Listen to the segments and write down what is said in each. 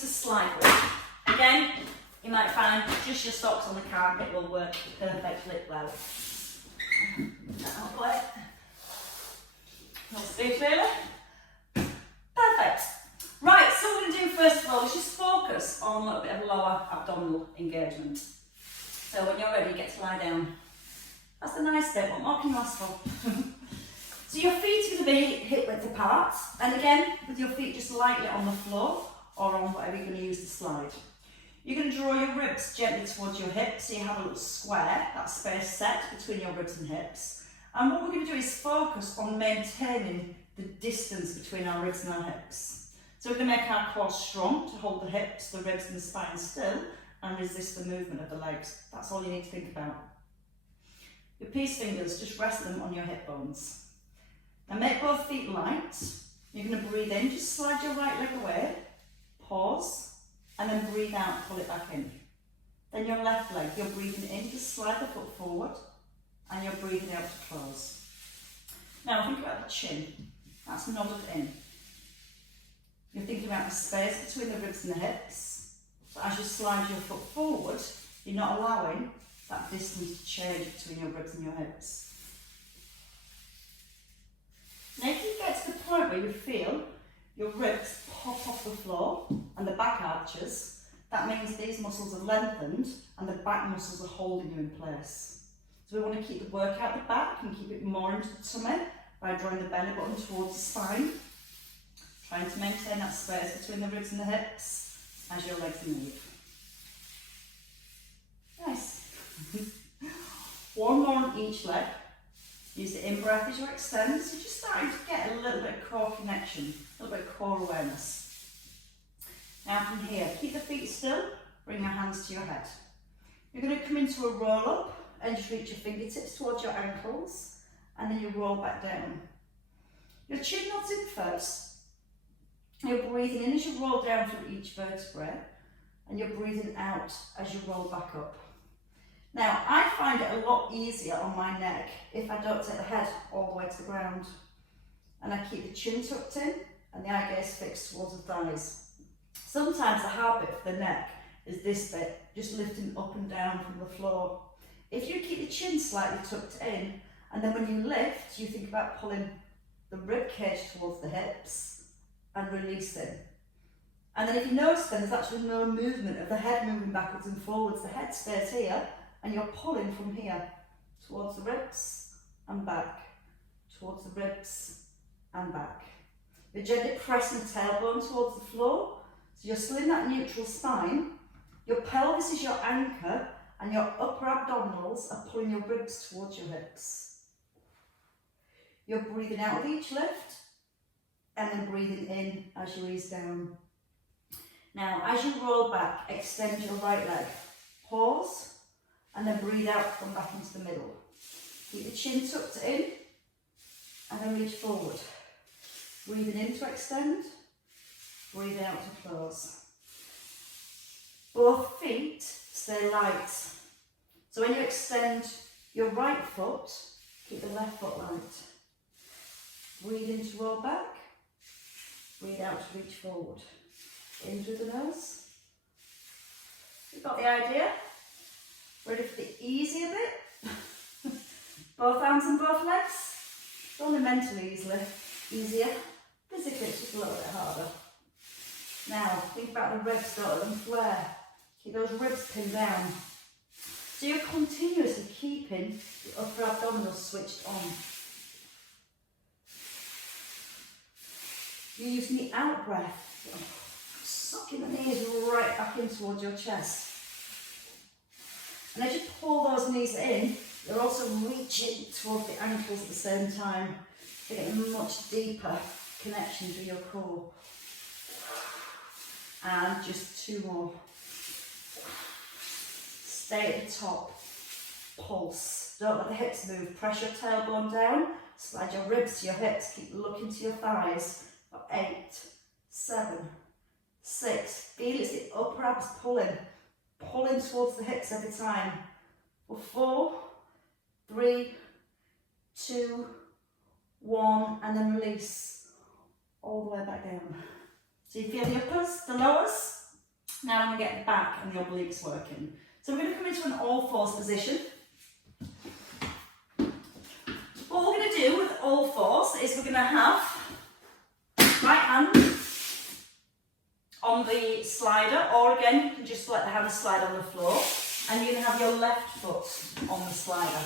to slide with. Again, you might find just your socks on the carpet will work perfectly well. That'll work. Not speak really. Perfect. Right, so what we're going to do first of all is just focus on a little bit of lower abdominal engagement. So when you're ready, get to lie down. That's the nice bit. What more can you ask for? So your feet are going to be hip width apart, and again, with your feet just lightly on the floor or on whatever you're going to use to slide. You're going to draw your ribs gently towards your hips, so you have a little square, that space set between your ribs and hips. And what we're going to do is focus on maintaining the distance between our ribs and our hips. So we're going to make our core strong to hold the hips, the ribs and the spine still and resist the movement of the legs. That's all you need to think about. Your peace fingers, just rest them on your hip bones. Now make both feet light. You're going to breathe in, just slide your right leg away, pause, and then breathe out, pull it back in. Then your left leg, you're breathing in, just slide the foot forward, and you're breathing out to close. Now think about the chin, that's nodded in. You're thinking about the space between the ribs and the hips. So as you slide your foot forward, you're not allowing that distance to change between your ribs and your hips. Now if you get to the point where you feel your ribs pop off the floor and the back arches, that means these muscles are lengthened and the back muscles are holding you in place. So we want to keep the work out the back and keep it more into the tummy by drawing the belly button towards the spine, trying to maintain that space between the ribs and the hips as your legs move. Nice. One more on each leg. Use the in-breath as you extend, so just starting to get a little bit of core connection, a little bit of core awareness. Now from here, keep the feet still, bring your hands to your head. You're going to come into a roll up and just reach your fingertips towards your ankles, and then you roll back down. Your chin nods in first. You're breathing in as you roll down through each vertebrae, and you're breathing out as you roll back up. Now, I find it a lot easier on my neck if I don't take the head all the way to the ground. And I keep the chin tucked in and the eye gaze fixed towards the thighs. Sometimes the hard bit for the neck is this bit, just lifting up and down from the floor. If you keep the chin slightly tucked in, and then when you lift, you think about pulling the rib cage towards the hips and releasing. And then if you notice then there's actually no movement of the head moving backwards and forwards, the head stays here, and you're pulling from here towards the ribs and back, towards the ribs and back. You're gently pressing the tailbone towards the floor, so you're still in that neutral spine. Your pelvis is your anchor, and your upper abdominals are pulling your ribs towards your hips. You're breathing out with each lift, and then breathing in as you ease down. Now, as you roll back, extend your right leg. Pause. And then breathe out, come back into the middle. Keep the chin tucked in, and then reach forward. Breathing in to extend, breathe out to close. Both feet stay light. So when you extend your right foot, keep the left foot light. Breathe in to roll back, breathe out to reach forward. In through the nose. You've got the idea? Ready for the easier bit? Both arms and both legs. It's only mentally easier. Physically it's just a little bit harder. Now think about the ribs, don't let them flare. Keep those ribs pinned down. So you're continuously keeping the upper abdominals switched on. You're using the out breath, sucking the knees right back in towards your chest. And as you pull those knees in, you're also reaching towards the ankles at the same time, getting a much deeper connection to your core. And just two more. Stay at the top. Pulse. Don't let the hips move. Press your tailbone down. Slide your ribs to your hips. Keep looking to your thighs. 8, 7, 6. Feel it's the upper abs pulling. Pulling towards the hips every time. For 4, 3, 2, 1, and then release all the way back down. So you feel the uppers, the lowers, Now I'm going to get the back and the obliques working. So we're going to come into an all fours position. What we're going to do with all fours is we're going to have right hand on the slider, or again you can just let the hand slide on the floor, and you're going to have your left foot on the slider,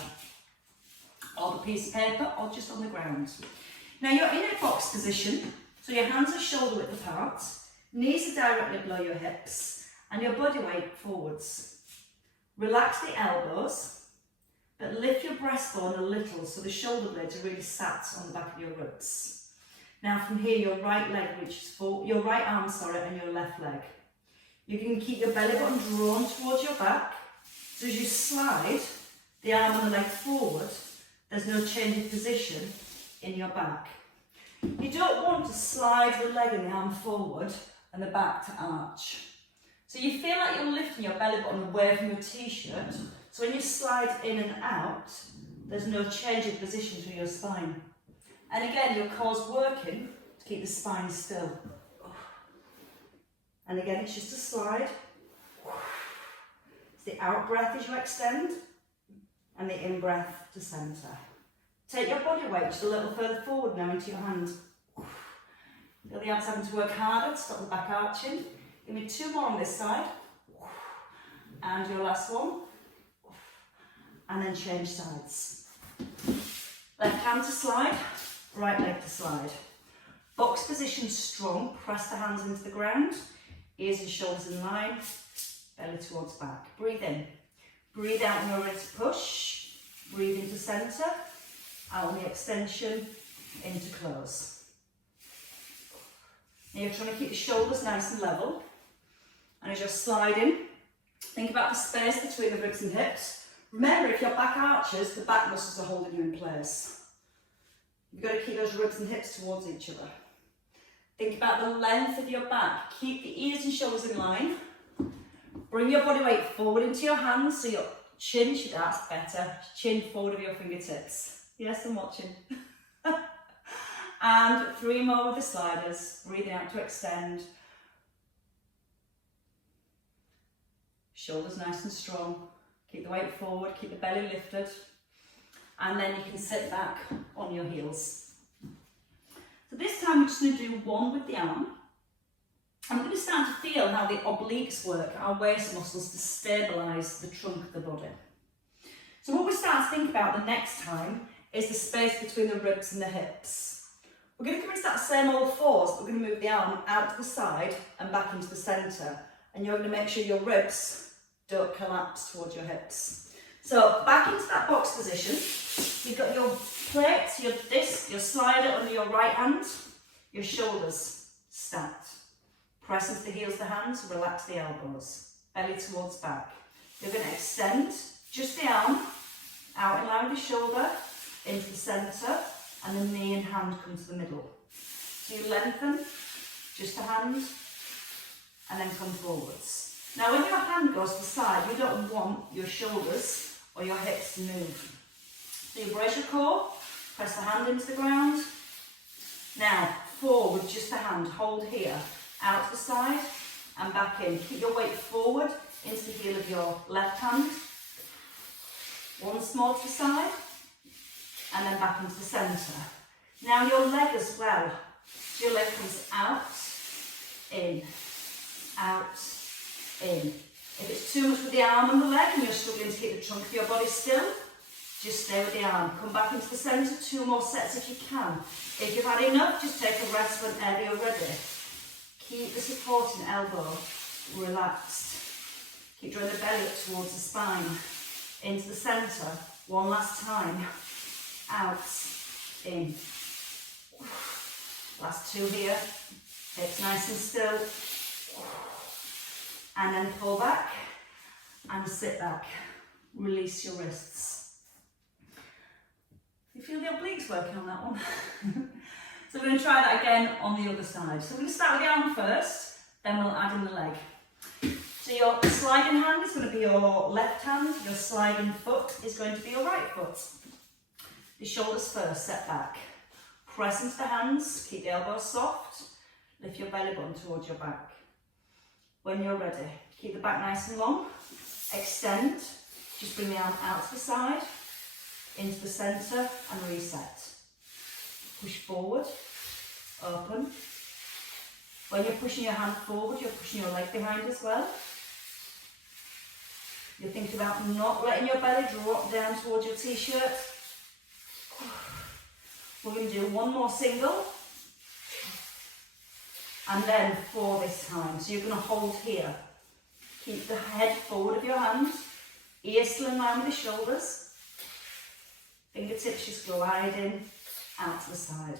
or the piece of paper, or just on the ground. Now you're in a box position, so your hands are shoulder width apart, knees are directly below your hips, and your body weight forwards. Relax the elbows, but lift your breastbone a little so the shoulder blades are really sat on the back of your ribs. Now from here, your right leg reaches forward, your right arm, and your left leg. You can keep your belly button drawn towards your back, so as you slide the arm and the leg forward, there's no change of position in your back. You don't want to slide the leg and the arm forward and the back to arch. So you feel like you're lifting your belly button away from your t-shirt, so when you slide in and out, there's no change of position through your spine. And again, your core's working to keep the spine still. And again, it's just a slide. It's the out breath as you extend, and the in breath to centre. Take your body weight just a little further forward now into your hand. Feel the abs having to work harder to stop the back arching. Give me 2 more on this side. And your last one. And then change sides. Left hand to slide, right leg to slide. Box position strong, press the hands into the ground, ears and shoulders in line, belly towards back. Breathe in. Breathe out when you're ready to push. Breathe into centre, out on the extension, into close. Now you're trying to keep the shoulders nice and level. And as you're sliding, think about the space between the ribs and hips. Remember, if your back arches, the back muscles are holding you in place. You've got to keep those ribs and hips towards each other. Think about the length of your back. Keep the ears and shoulders in line. Bring your body weight forward into your hands so your chin should ask better. Chin forward of your fingertips. Yes, I'm watching. And 3 more with the sliders. Breathing out to extend. Shoulders nice and strong. Keep the weight forward, keep the belly lifted. And then you can sit back on your heels. So this time we're just going to do 1 with the arm. I'm going to start to feel how the obliques work, our waist muscles, to stabilise the trunk of the body. So what we start to think about the next time is the space between the ribs and the hips. We're going to come into that same old fours, but we're going to move the arm out to the side and back into the centre. And you're going to make sure your ribs don't collapse towards your hips. So back into that box position. You've got your plates, your disc, your slider under your right hand, your shoulders stacked. Press into the heels of the hands, relax the elbows, belly towards back. You're going to extend just the arm, out in line with the shoulder, into the centre, and the knee and hand come to the middle. So you lengthen, just the hand, and then come forwards. Now when your hand goes to the side, you don't want your shoulders or your hips to move. So you brace your core, press the hand into the ground. Now forward, just the hand, hold here, out to the side and back in. Keep your weight forward into the heel of your left hand. Once more to the side and then back into the centre. Now your leg as well. So your leg comes out, in, out, in. If it's too much with the arm and the leg and you're struggling to keep the trunk of your body still, just stay with the arm. Come back into the centre, 2 more sets if you can. If you've had enough, just take a rest whenever you're ready. Keep the supporting elbow relaxed. Keep drawing the belly up towards the spine. Into the centre, 1 last time. Out, in. Last 2 here. Hips nice and still. And then pull back and sit back. Release your wrists. You feel the obliques working on that one? So we're going to try that again on the other side. So we're going to start with the arm first, then we'll add in the leg. So your sliding hand is going to be your left hand, your sliding foot is going to be your right foot. Your shoulders first, set back. Press into the hands, keep the elbows soft, lift your belly button towards your back. When you're ready, keep the back nice and long. Extend. Just bring the arm out to the side, into the centre and reset. Push forward, open. When you're pushing your hand forward, you're pushing your leg behind as well. You're thinking about not letting your belly drop down towards your t-shirt. We're going to do one more single. And then 4 this time. So you're going to hold here. Keep the head forward of your hands. Ears still in line with the shoulders. Fingertips just gliding out to the side.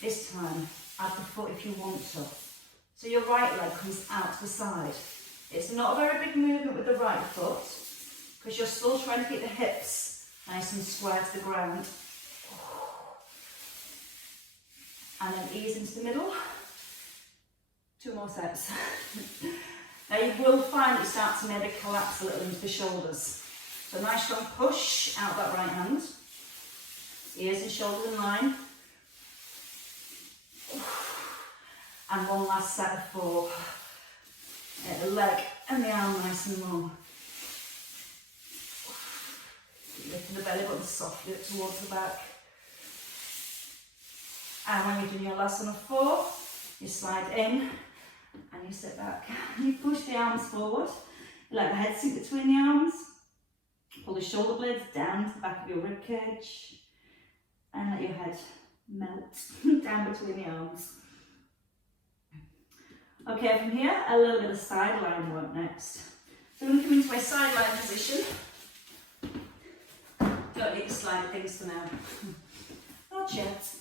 This time, add the foot if you want to. So your right leg comes out to the side. It's not a very big movement with the right foot because you're still trying to keep the hips nice and square to the ground. And then ease into the middle. 2 more sets. Now you will find that you start to maybe collapse a little into the shoulders. So nice strong push out that right hand. Ears and shoulders in line. And one last set of 4. Get the leg and the arm nice and long. Lifting the belly button softly up towards the back. And when you're doing your last one of 4, you slide in and you sit back. You push the arms forward. You let the head sink between the arms. Pull the shoulder blades down to the back of your rib cage. And let your head melt down between the arms. Okay, from here, a little bit of sideline work next. So we're going to come into a sideline position. Don't need to slide things for now. Not yet.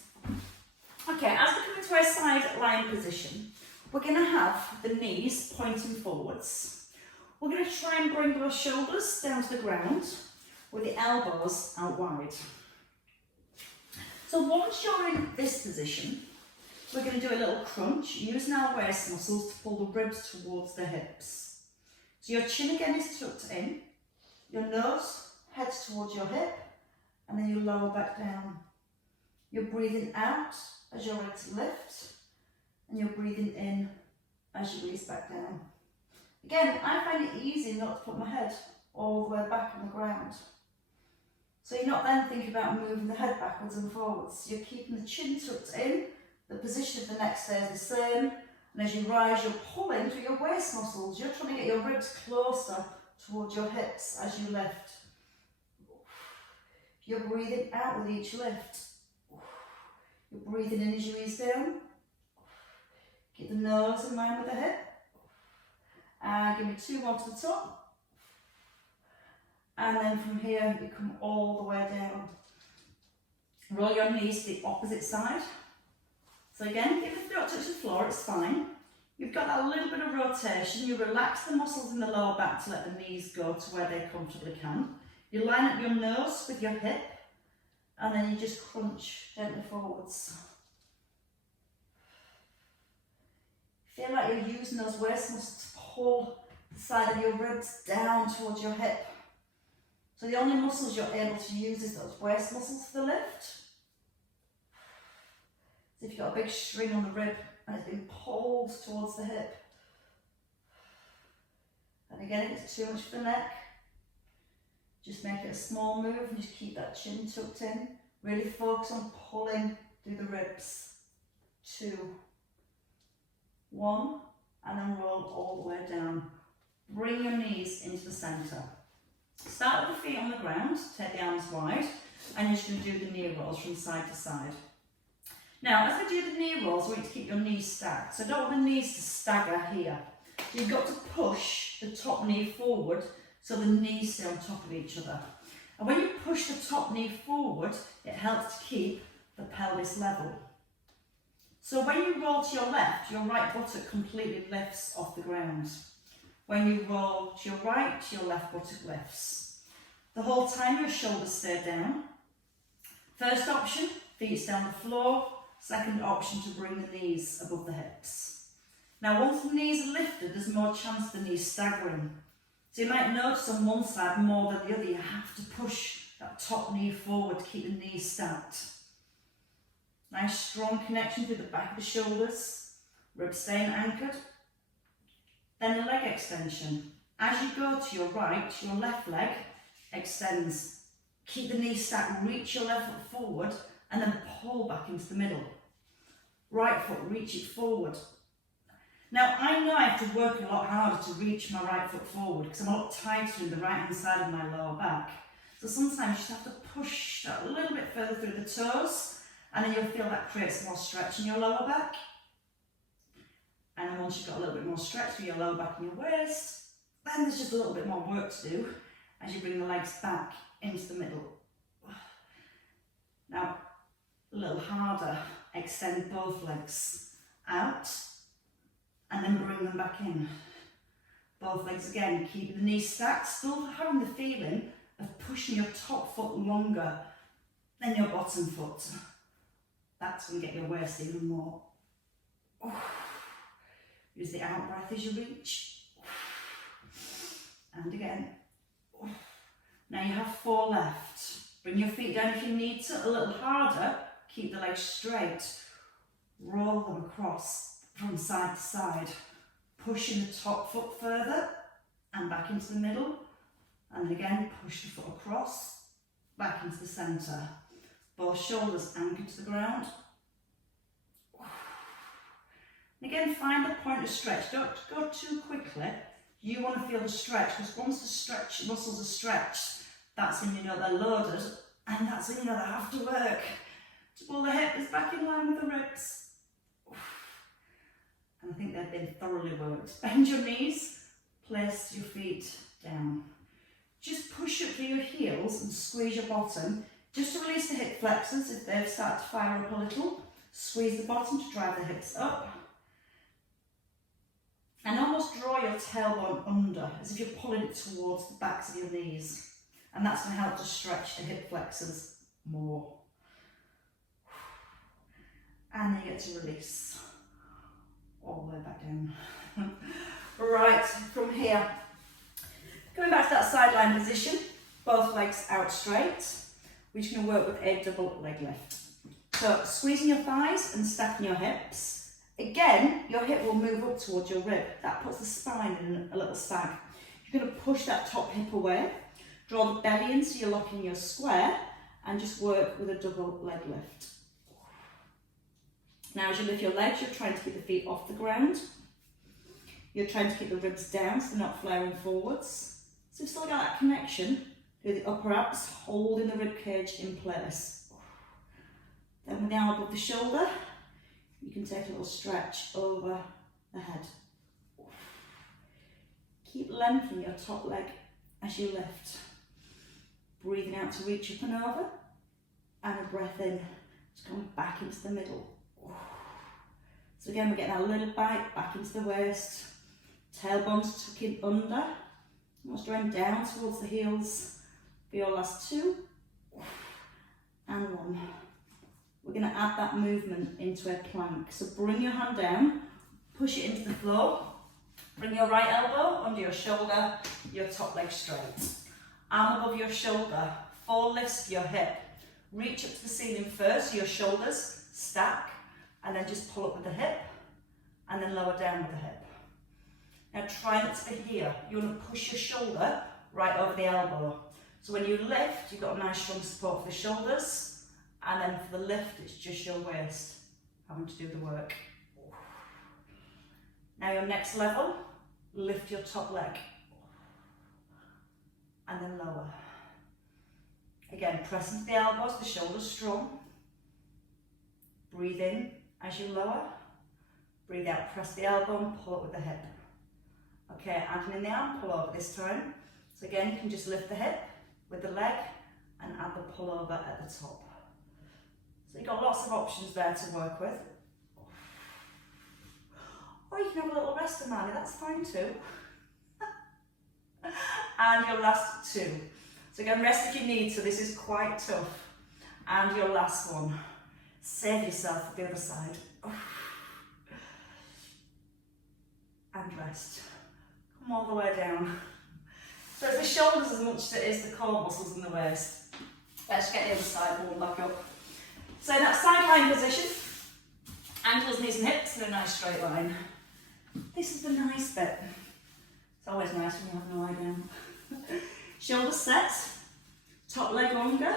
Okay, as we come into a sideline position, we're going to have the knees pointing forwards. We're going to try and bring our shoulders down to the ground with the elbows out wide. So once you're in this position, we're going to do a little crunch, using our waist muscles to pull the ribs towards the hips. So your chin again is tucked in, your nose heads towards your hip, and then you lower back down. You're breathing out as you're ready to lift, and you're breathing in as you release back down. Again, I find it easy not to put my head all the way back on the ground. So you're not then thinking about moving the head backwards and forwards. You're keeping the chin tucked in. The position of the neck stays the same, and as you rise, you're pulling through your waist muscles. You're trying to get your ribs closer towards your hips as you lift. You're breathing out with each lift. You're breathing in as you ease down. Keep the nose in line with the hip. And give me 2 more to the top. And then from here, you come all the way down. Roll your knees to the opposite side. So again, if the foot touches the floor, it's fine. You've got that little bit of rotation. You relax the muscles in the lower back to let the knees go to where they comfortably can. You line up your nose with your hip, and then you just crunch gently forwards. Feel like you're using those waist muscles to pull the side of your ribs down towards your hip. So the only muscles you're able to use is those waist muscles for the lift. So if you've got a big string on the rib and it's been pulled towards the hip. And again, if it's too much for the neck, just make it a small move and just keep that chin tucked in. Really focus on pulling through the ribs. 2, 1, and then roll all the way down. Bring your knees into the centre. Start with the feet on the ground, take the arms wide, and you're just going to do the knee rolls from side to side. Now, as we do the knee rolls, we need to keep your knees stacked. So don't want the knees to stagger here. So you've got to push the top knee forward so the knees stay on top of each other. And when you push the top knee forward, it helps to keep the pelvis level. So when you roll to your left, your right buttock completely lifts off the ground. When you roll to your right, your left buttock lifts. The whole time your shoulders stay down. First option, feet down the floor. Second option, to bring the knees above the hips. Now once the knees are lifted, there's more chance of the knees staggering. So you might notice on one side more than the other, you have to push that top knee forward to keep the knees stacked. Nice strong connection through the back of the shoulders, ribs staying anchored, Then a leg extension. As you go to your right, your left leg extends. Keep the knee stacked, reach your left foot forward and then pull back into the middle. Right foot, reach it forward. Now I know I have to work a lot harder to reach my right foot forward because I'm a lot tighter in the right hand side of my lower back. So sometimes you just have to push that a little bit further through the toes and then you'll feel that creates more stretch in your lower back. And then once you've got a little bit more stretch for your lower back and your waist, then there's just a little bit more work to do as you bring the legs back into the middle. Now, a little harder, extend both legs out and then bring them back in. Both legs again, keep the knees stacked, still having the feeling of pushing your top foot longer than your bottom foot. That's going to get your waist even more. Use the out breath as you reach. And again. Now you have 4 left. Bring your feet down if you need to, a little harder. Keep the legs straight. Roll them across from side to side. Pushing the top foot further and back into the middle. And then again, push the foot across, back into the centre. Both shoulders anchored to the ground. And again, find the point of stretch. Don't go too quickly. You want to feel the stretch because once the stretch muscles are stretched, that's when you know they're loaded and that's when you know they have to work to pull the hips back in line with the ribs. And I think they've been thoroughly worked. Bend your knees, place your feet down. Just push up through your heels and squeeze your bottom just to release the hip flexors if they've started to fire up a little. Squeeze the bottom to drive the hips up. And almost draw your tailbone under as if you're pulling it towards the backs of your knees. And that's going to help to stretch the hip flexors more. And then you get to release all the way back down. Right, from here, going back to that sideline position, both legs out straight. We're just going to work with a double leg lift. So squeezing your thighs and stacking your hips. Again, your hip will move up towards your rib. That puts the spine in a little sag. You're going to push that top hip away. Draw the belly in so you're locking your square and just work with a double leg lift. Now as you lift your legs, you're trying to keep the feet off the ground. You're trying to keep the ribs down so they're not flaring forwards. So you've still got that connection through the upper abs, holding the rib cage in place. Then with the arm above the shoulder, you can take a little stretch over the head. Keep lengthening your top leg as you lift. Breathing out to reach up and over, and a breath in to come back into the middle. So again, we're getting a little bite back into the waist. Tailbones tucking under. Almost drawing down towards the heels for your last 2. And 1. We're going to add that movement into a plank. So bring your hand down, push it into the floor. Bring your right elbow under your shoulder, your top leg straight. Arm above your shoulder, 4 lifts of your hip. Reach up to the ceiling first, so your shoulders stack, and then just pull up with the hip, and then lower down with the hip. Now try not to be here. You want to push your shoulder right over the elbow. So when you lift, you've got a nice strong support for the shoulders, and then for the lift, it's just your waist having to do the work. Now your next level, lift your top leg, and then lower. Again, press into the elbows, the shoulders strong. Breathe in as you lower. Breathe out, press the elbow and pull up with the hip. Okay, adding in the arm, pull over this time. So again, you can just lift the hip with the leg and add the pull over at the top. So you've got lots of options there to work with. Or you can have a little rest of Manny, that's fine too. And your last 2. So again, rest if you need, so this is quite tough. And your last one. Save yourself for the other side. And rest. Come all the way down. So it's the shoulders as much as it is the core muscles in the waist. Let's get the other side warm back up. So in that sideline position, ankles, knees and hips in a nice straight line. This is the nice bit. It's always nice when you have no idea. Shoulder set, top leg longer,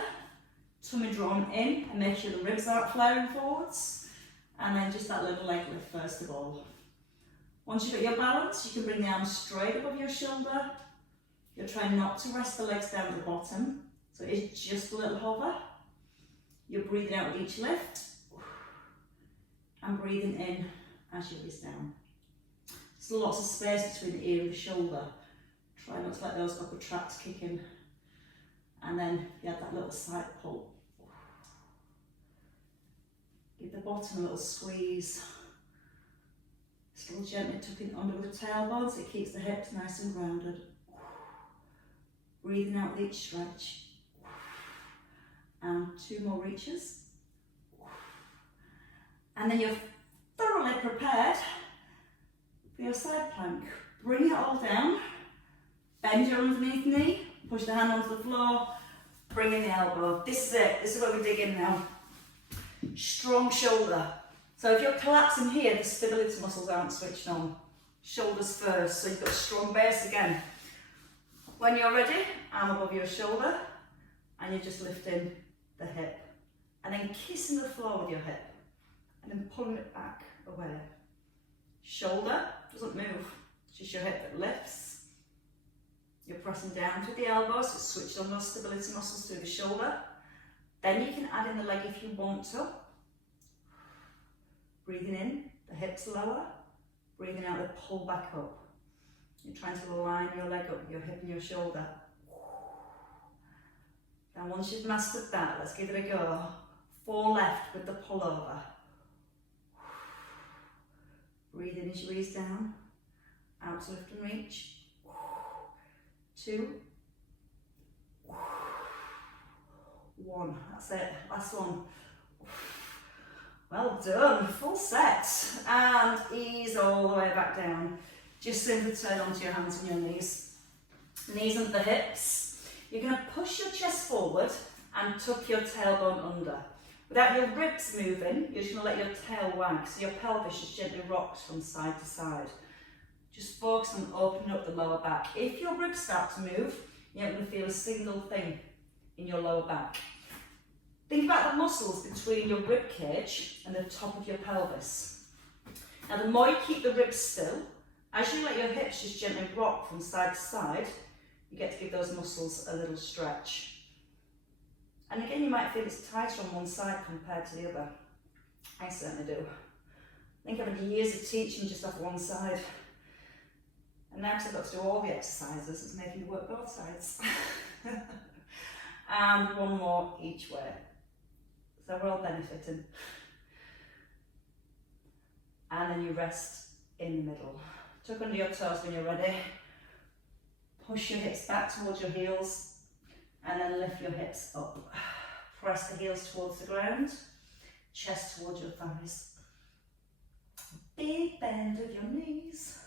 tummy drawn in, and make sure the ribs aren't flaring forwards. And then just that little leg lift first of all. Once you've got your balance, you can bring the arms straight above your shoulder. You're trying not to rest the legs down at the bottom, so it's just a little hover. You're breathing out with each lift, and breathing in as you release down. There's lots of space between the ear and the shoulder. Try not to let those upper tracts kick in. And then you have that little side pull. Give the bottom a little squeeze. Still gently tucking under with the tailbone so it keeps the hips nice and grounded. Breathing out with each stretch. And 2 more reaches. And then you're thoroughly prepared for your side plank. Bring it all down. Bend your underneath knee. Push the hand onto the floor. Bring in the elbow. This is it. This is where we dig in now. Strong shoulder. So if you're collapsing here, the stability muscles aren't switched on. Shoulders first, so you've got a strong base again. When you're ready, arm above your shoulder, and you're just lifting the hip. And then kissing the floor with your hip. And then pulling it back away. Shoulder doesn't move, it's just your hip that lifts. You're pressing down through the elbows, so switch on those stability muscles through the shoulder. Then you can add in the leg if you want to. Breathing in, the hips lower. Breathing out, the pull back up. You're trying to align your leg up with your hip and your shoulder. Now once you've mastered that, let's give it a go. 4 left with the pull over. Breathe in as you ease down. Out to lift and reach. 2. 1. That's it. Last one. Well done. Full set. And ease all the way back down. Just simply turn onto your hands and your knees. Knees under the hips. You're going to push your chest forward and tuck your tailbone under. Without your ribs moving, you're just going to let your tail wag, so your pelvis just gently rocks from side to side. Just focus on opening up the lower back. If your ribs start to move, you're not going to feel a single thing in your lower back. Think about the muscles between your rib cage and the top of your pelvis. Now the more you keep the ribs still, as you let your hips just gently rock from side to side, you get to give those muscles a little stretch. And again, you might feel it's tighter on one side compared to the other. I certainly do. I think I've had years of teaching just off one side. And now because I've got to do all the exercises, it's making me work both sides. And 1 more each way. So we're all benefiting. And then you rest in the middle. Tuck under your toes when you're ready. Push your hips back towards your heels. And then lift your hips up. Press the heels towards the ground. Chest towards your thighs. Big bend of your knees.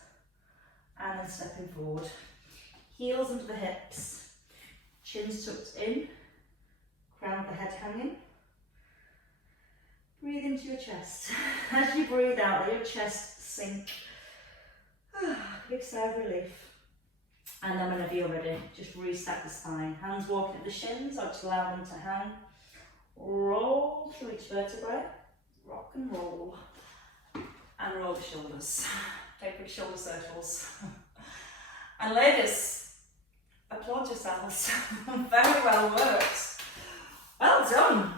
And then stepping forward. Heels under the hips. Chin's tucked in. Crown of the head hanging. Breathe into your chest. As you breathe out, let your chest sink. Big sigh of relief. And then whenever you're ready, just restack the spine. Hands walking at the shins, or just allow them to hang. Roll through each vertebrae. Rock and roll. And roll the shoulders. Take big shoulder circles. And ladies, applaud yourselves. Very well worked. Well done.